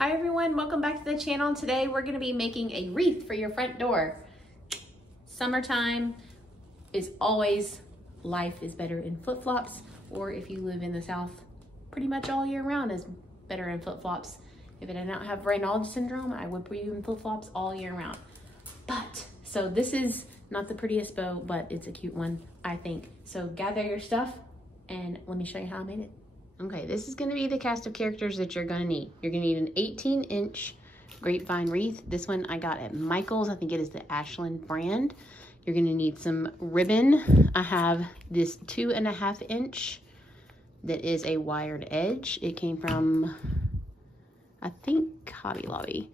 Hi everyone, welcome back to the channel. Today we're going to be making a wreath for your front door. Summertime is always, life is better in flip-flops, or if you live in the South, pretty much all year round is better in flip-flops. If I did not have Raynaud's syndrome, I would put you in flip-flops all year round. So this is not the prettiest bow, but it's a cute one, I think. So gather your stuff and let me show you how I made it. Okay, this is gonna be the cast of characters that you're gonna need. You're gonna need an 18-inch grapevine wreath. This one I got at Michael's. I think it is the Ashland brand. You're gonna need some ribbon. I have this 2.5-inch that is a wired edge. It came from, I think, Hobby Lobby.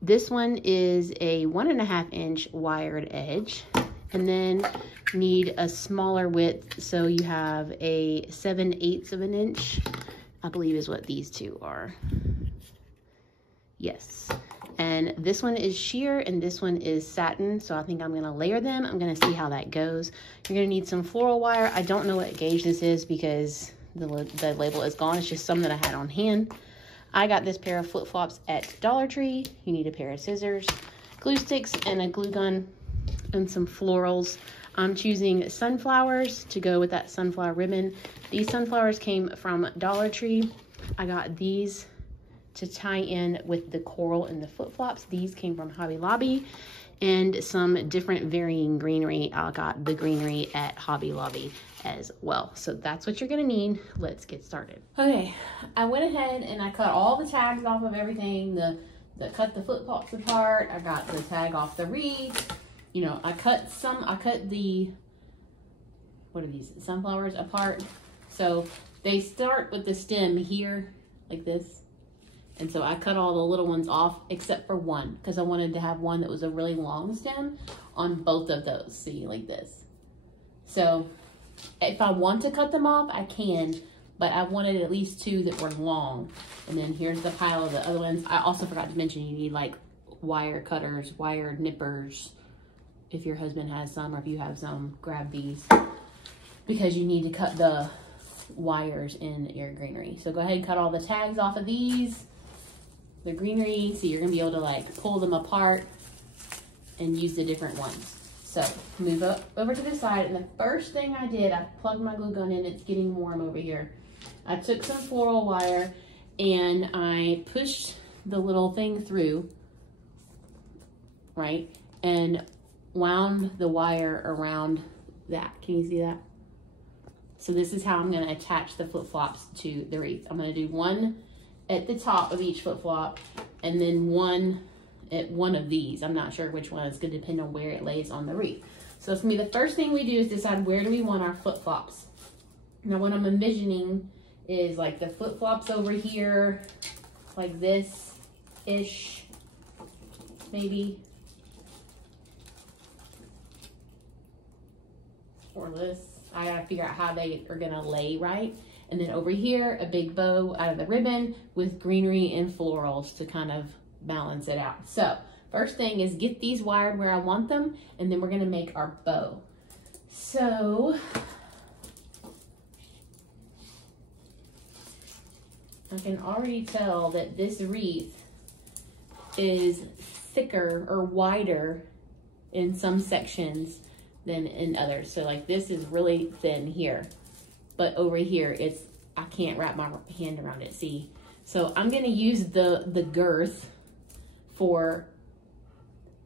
This one is a 1.5-inch wired edge. And then need a smaller width, so you have a 7/8 of an inch, I believe is what these two are. Yes. And this one is sheer and this one is satin, so I think I'm gonna layer them. I'm gonna see how that goes. You're gonna need some floral wire. I don't know what gauge this is because the label is gone. It's just some that I had on hand. I got this pair of flip-flops at Dollar Tree. You need a pair of scissors, glue sticks, and a glue gun, and some florals. I'm choosing sunflowers to go with that sunflower ribbon. These sunflowers came from Dollar Tree. I got these to tie in with the coral and the flip-flops. These came from Hobby Lobby, and some different varying greenery. I got the greenery at Hobby Lobby as well. So that's what you're gonna need. Let's get started. Okay, I went ahead and I cut all the tags off of everything. Cut the flip-flops apart. I got the tag off the wreath. You know, I cut the, what are these, sunflowers apart. So they start with the stem here, like this. And so I cut all the little ones off except for one, because I wanted to have one that was a really long stem on both of those, see, like this. So if I want to cut them off, I can, but I wanted at least two that were long. And then here's the pile of the other ones. I also forgot to mention you need like wire cutters, wire nippers. If your husband has some or if you have some, grab these because you need to cut the wires in your greenery. So go ahead and cut all the tags off of these, the greenery, so you're gonna be able to like pull them apart and use the different ones. So move up over to the side, and the first thing I did, I plugged my glue gun in. It's getting warm over here. I took some floral wire and I pushed the little thing through, right, and wound the wire around that. Can you see that? So this is how I'm going to attach the flip-flops to the wreath. I'm going to do one at the top of each flip-flop and then one at one of these. I'm not sure which one. It's going to depend on where it lays on the wreath. So it's going to be the first thing we do is decide where do we want our flip-flops. Now what I'm envisioning is like the flip-flops over here, like this-ish, maybe. Or this. I gotta figure out how they are gonna lay right. And then over here, a big bow out of the ribbon with greenery and florals to kind of balance it out. So first thing is get these wired where I want them, and then we're gonna make our bow. So I can already tell that this wreath is thicker or wider in some sections than in others. So like this is really thin here, but over here I can't wrap my hand around it, see? So I'm gonna use the girth for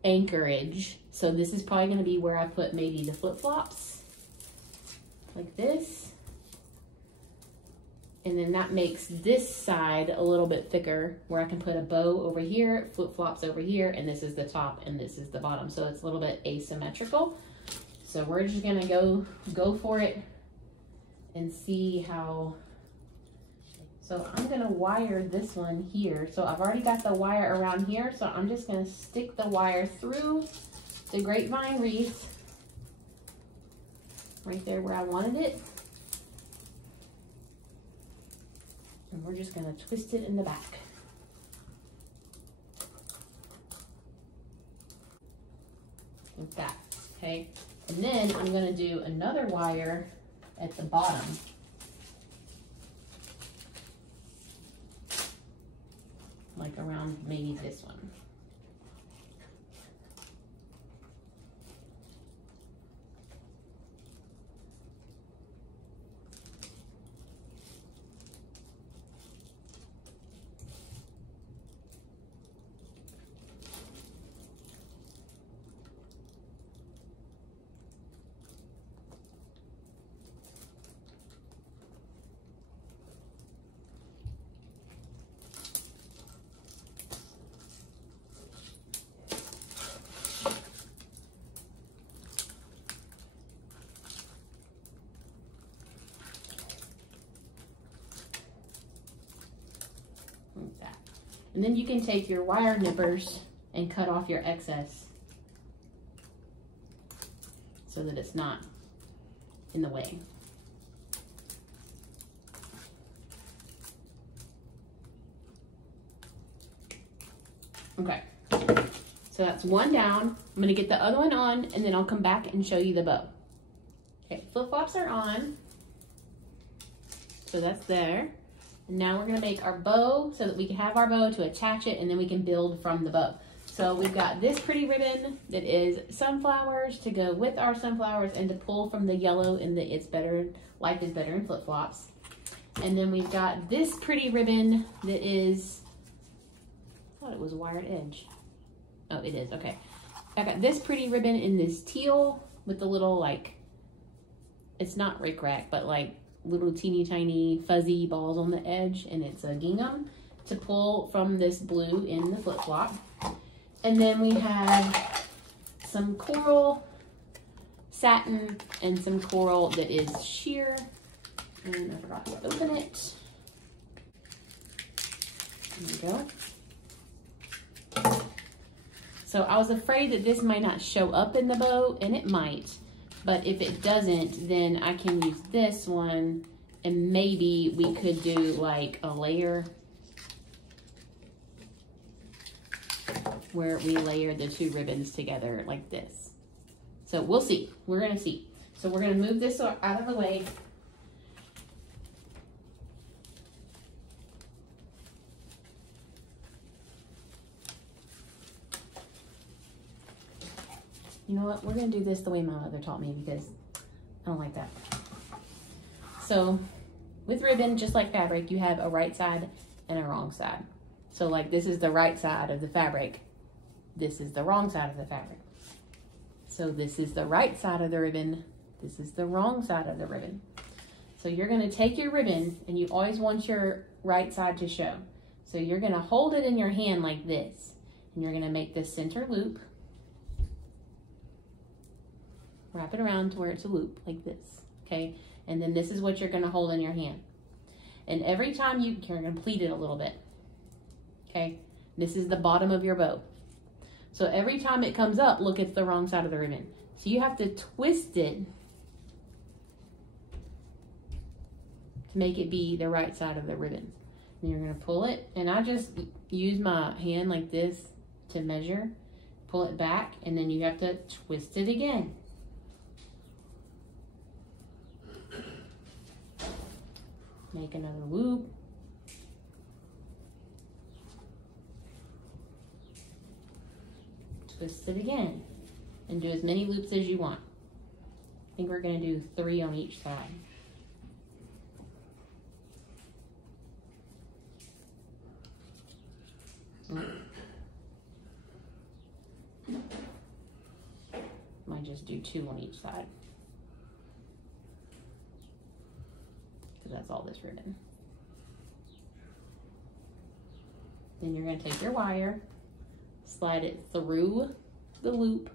anchorage. So this is probably gonna be where I put maybe the flip-flops, like this. And then that makes this side a little bit thicker where I can put a bow over here, flip-flops over here, and this is the top and this is the bottom. So it's a little bit asymmetrical. So we're just gonna go for it and see how. So I'm gonna wire this one here. So I've already got the wire around here, so I'm just gonna stick the wire through the grapevine wreath right there where I wanted it. And we're just gonna twist it in the back. Like that, okay? And then I'm gonna do another wire at the bottom. like around maybe this one. Like that. And then you can take your wire nippers and cut off your excess so that it's not in the way. Okay, so that's one down. I'm gonna get the other one on and then I'll come back and show you the bow. Okay, flip-flops are on. So that's there. And now we're gonna make our bow so that we can have our bow to attach it and then we can build from the bow. So we've got this pretty ribbon that is sunflowers to go with our sunflowers and to pull from the yellow in the It's Better, Life is Better in flip-flops. And then we've got this pretty ribbon that is, I thought it was a wired edge. Oh, it is, okay. I got this pretty ribbon in this teal with the little like, it's not rickrack, but like little teeny tiny fuzzy balls on the edge, and it's a gingham to pull from this blue in the flip-flop. And then we have some coral, satin, and some coral that is sheer. And I forgot to open it. There we go. So I was afraid that this might not show up in the bow, and it might. But if it doesn't, then I can use this one, and maybe we could do like a layer where we layer the two ribbons together like this. So we'll see. We're gonna see. So we're gonna move this out of the way. You know what? We're gonna do this the way my mother taught me because I don't like that. So with ribbon, just like fabric, you have a right side and a wrong side. So like this is the right side of the fabric. This is the wrong side of the fabric. So this is the right side of the ribbon. This is the wrong side of the ribbon. So you're gonna take your ribbon, and you always want your right side to show. So you're gonna hold it in your hand like this, and you're gonna make this center loop. Wrap it around to where it's a loop like this, okay? And then this is what you're gonna hold in your hand. And every time you're gonna pleat it a little bit, okay? This is the bottom of your bow. So every time it comes up, look, it's the wrong side of the ribbon. So you have to twist it to make it be the right side of the ribbon. And you're gonna pull it, and I just use my hand like this to measure, pull it back, and then you have to twist it again. Make another loop. Twist it again. And do as many loops as you want. I think we're going to do 3 on each side. Might just do 2 on each side. That's all this ribbon. Then you're going to take your wire, slide it through the loop,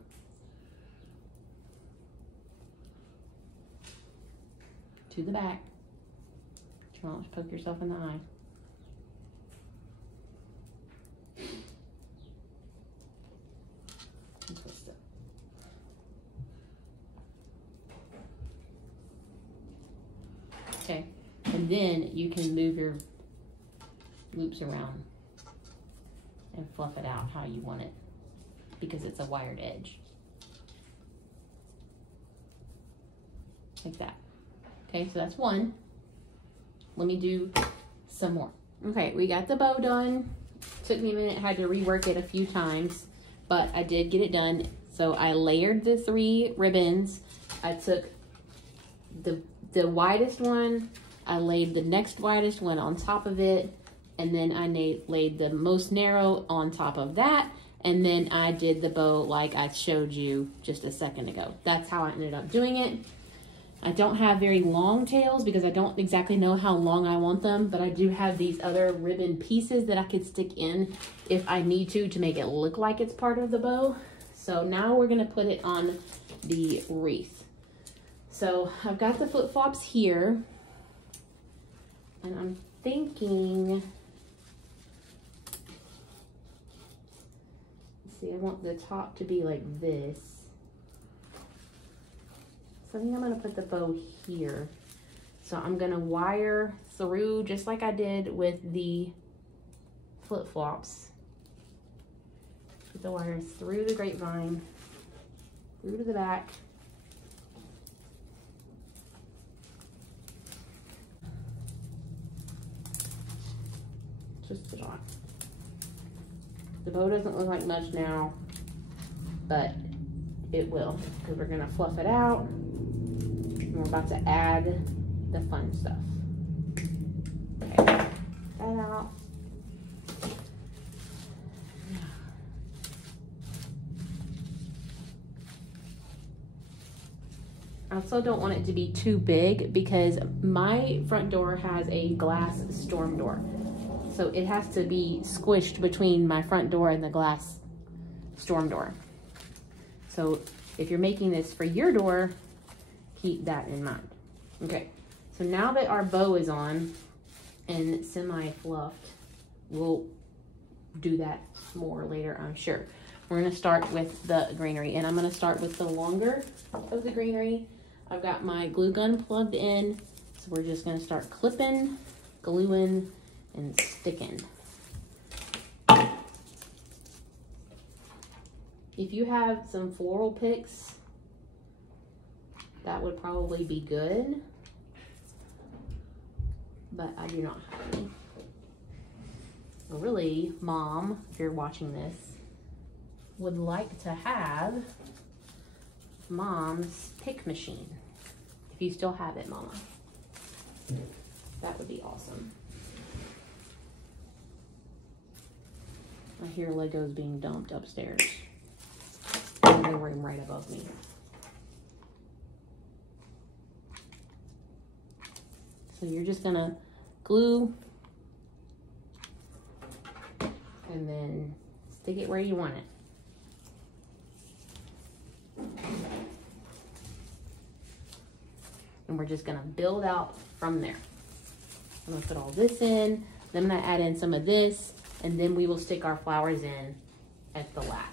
to the back. Try not to poke yourself in the eye. And twist it. Okay. And then you can move your loops around and fluff it out how you want it, because it's a wired edge. Like that. Okay, so that's one. Let me do some more. Okay, we got the bow done, Took me a minute, had to rework it a few times, but I did get it done. So I layered the 3 ribbons. I took the widest one, I laid the next widest one on top of it, and then I laid the most narrow on top of that, and then I did the bow like I showed you just a second ago. That's how I ended up doing it. I don't have very long tails because I don't exactly know how long I want them, but I do have these other ribbon pieces that I could stick in if I need to make it look like it's part of the bow. So now we're gonna put it on the wreath. So I've got the flip-flops here, and I'm thinking, see, I want the top to be like this. So I think I'm gonna put the bow here. So I'm gonna wire through just like I did with the flip-flops. Put the wire through the grapevine, through to the back. Just put it on. The bow doesn't look like much now, but it will, because we're gonna fluff it out and we're about to add the fun stuff. Okay, that out. I also don't want it to be too big because my front door has a glass storm door. So it has to be squished between my front door and the glass storm door. So if you're making this for your door, keep that in mind. Okay, so now that our bow is on and semi-fluffed, we'll do that more later, I'm sure. We're gonna start with the greenery, and I'm gonna start with the longer of the greenery. I've got my glue gun plugged in, so we're just gonna start clipping, gluing, and sticking. If you have some floral picks, that would probably be good, but I do not have any. Really, Mom, if you're watching this, would like to have Mom's pick machine. If you still have it, Mama, that would be awesome. I hear Legos being dumped upstairs in the room right above me. So you're just gonna glue and then stick it where you want it. And we're just gonna build out from there. I'm gonna put all this in, then I'm gonna add in some of this, and then we will stick our flowers in at the last.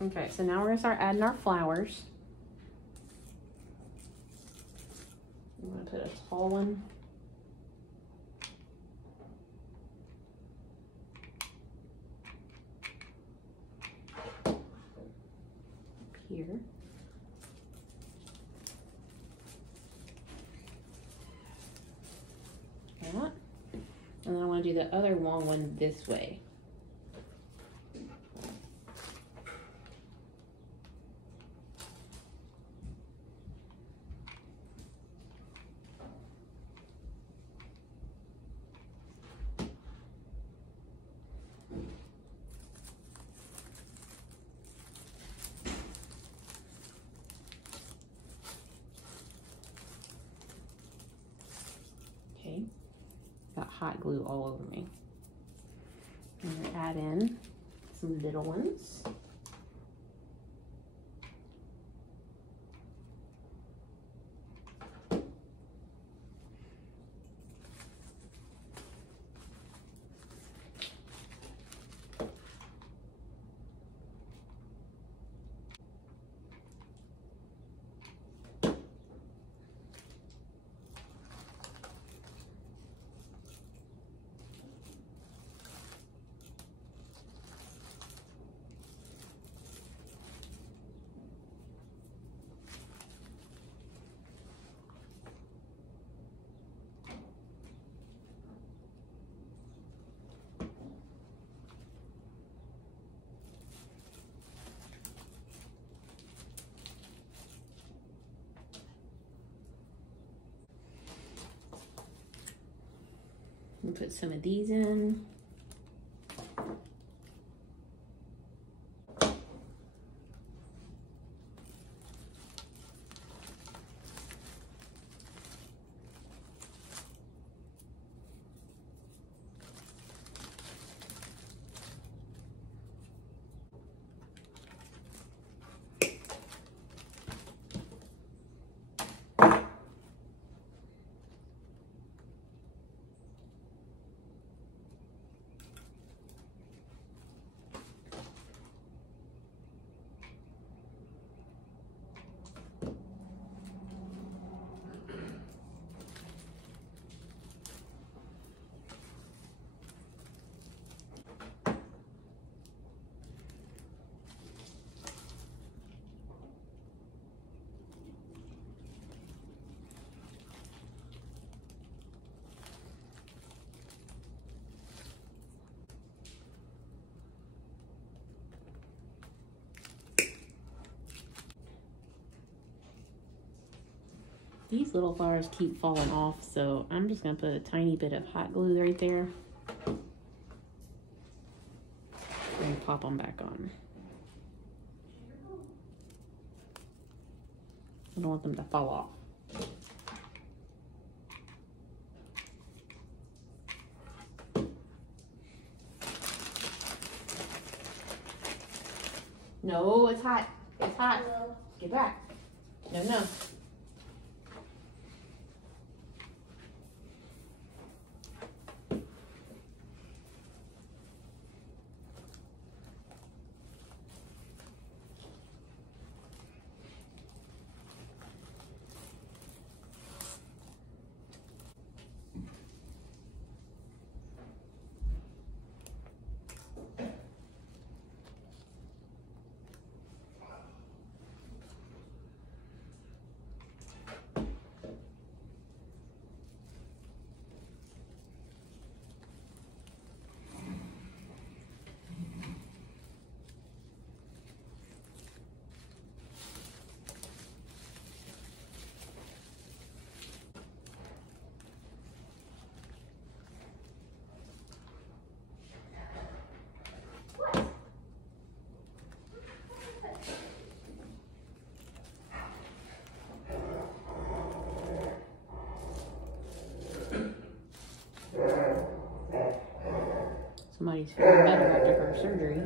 Okay, so now we're gonna start adding our flowers. I'm gonna put a tall one. Up here. That. And then I want to do the other long one this way. Okay, got hot glue all over me. I'm going to add in some little ones. We'll put some of these in. These little flowers keep falling off, so I'm just gonna put a tiny bit of hot glue right there and pop them back on. I don't want them to fall off. No, it's hot. It's hot. Get back. No, no. Somebody's feeling better after her surgery.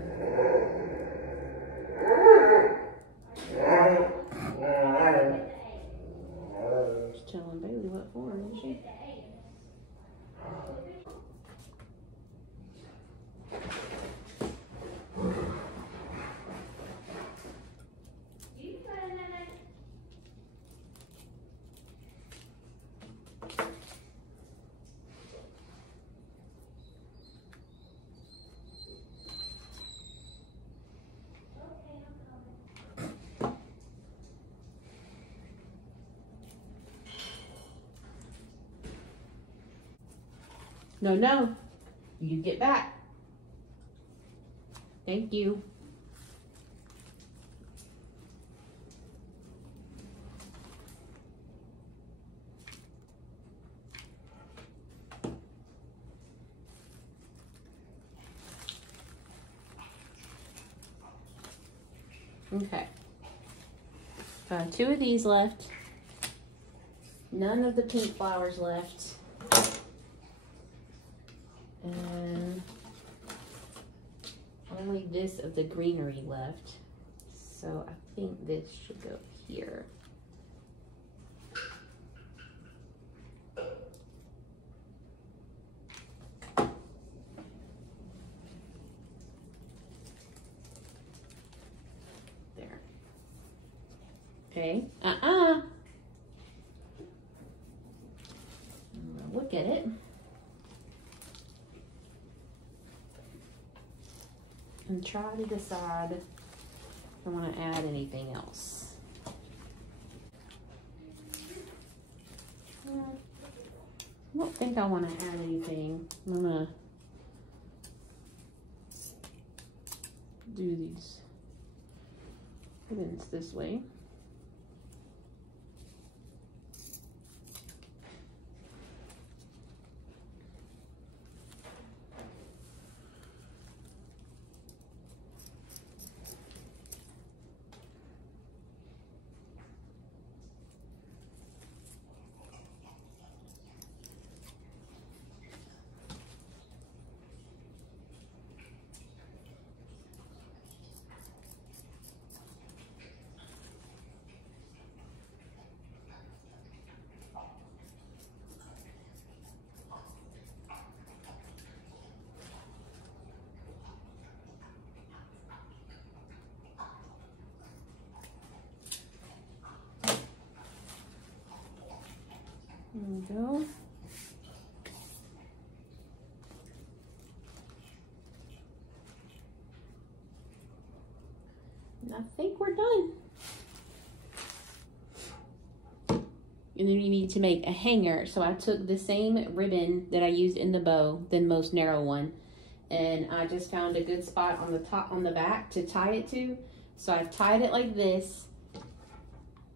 She's telling Bailey what for, isn't she? No, no. You get back. Thank you. Okay. 2 of these left. None of the pink flowers left. And only this of the greenery left. So I think this should go here. There. Okay. Look at it. And try to decide if I want to add anything else. I don't think I want to add anything. I'm gonna do these ribbons this way. There we go. And I think we're done. And then you need to make a hanger. So I took the same ribbon that I used in the bow, the most narrow one, and I just found a good spot on the top, on the back to tie it to. So I tied it like this,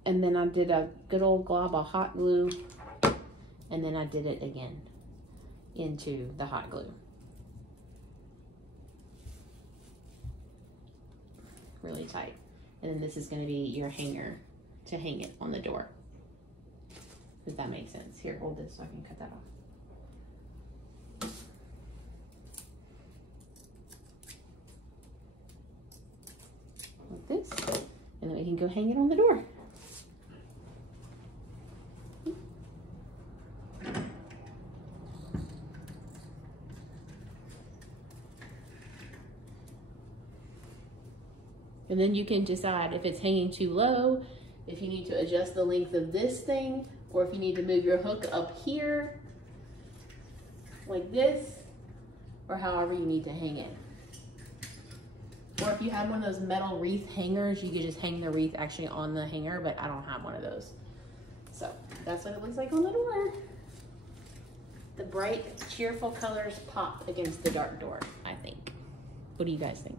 and then I did a good old glob of hot glue, and then I did it again into the hot glue. Really tight. And then this is going to be your hanger to hang it on the door. Does that make sense? Here, hold this so I can cut that off. Like this. And then we can go hang it on the door. And then you can decide if it's hanging too low, if you need to adjust the length of this thing, or if you need to move your hook up here, like this, or however you need to hang it. Or if you had one of those metal wreath hangers, you could just hang the wreath actually on the hanger, but I don't have one of those. So that's what it looks like on the door. The bright, cheerful colors pop against the dark door, I think. What do you guys think?